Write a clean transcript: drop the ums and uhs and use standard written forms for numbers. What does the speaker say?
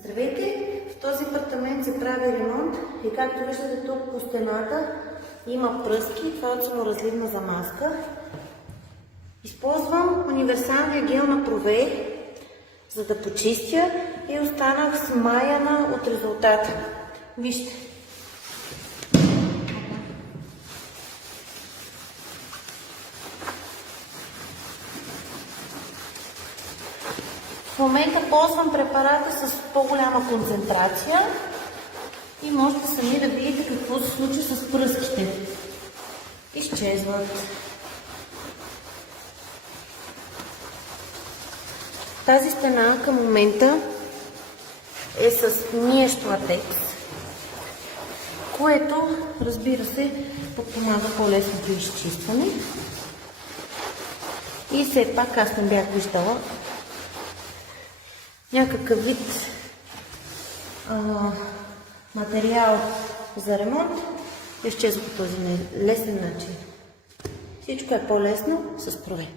Здравейте! В този апартамент се прави ремонт и както виждате тук по стената има пръски, това е саморазливна замазка. Използвам универсалния гел на Провей, за да почистя и останах смаяна от резултата. Вижте! В момента ползвам препарата с по-голяма концентрация и можете сами да видите какво се случи с пръските. Изчезват. Тази стена към момента е с ниещ латекс, което, разбира се, подпомага по-лесното изчистване. И все пак аз не бях виждала някакъв вид материал за ремонт изчезва по този лесен начин. Всичко е по-лесно с Провей.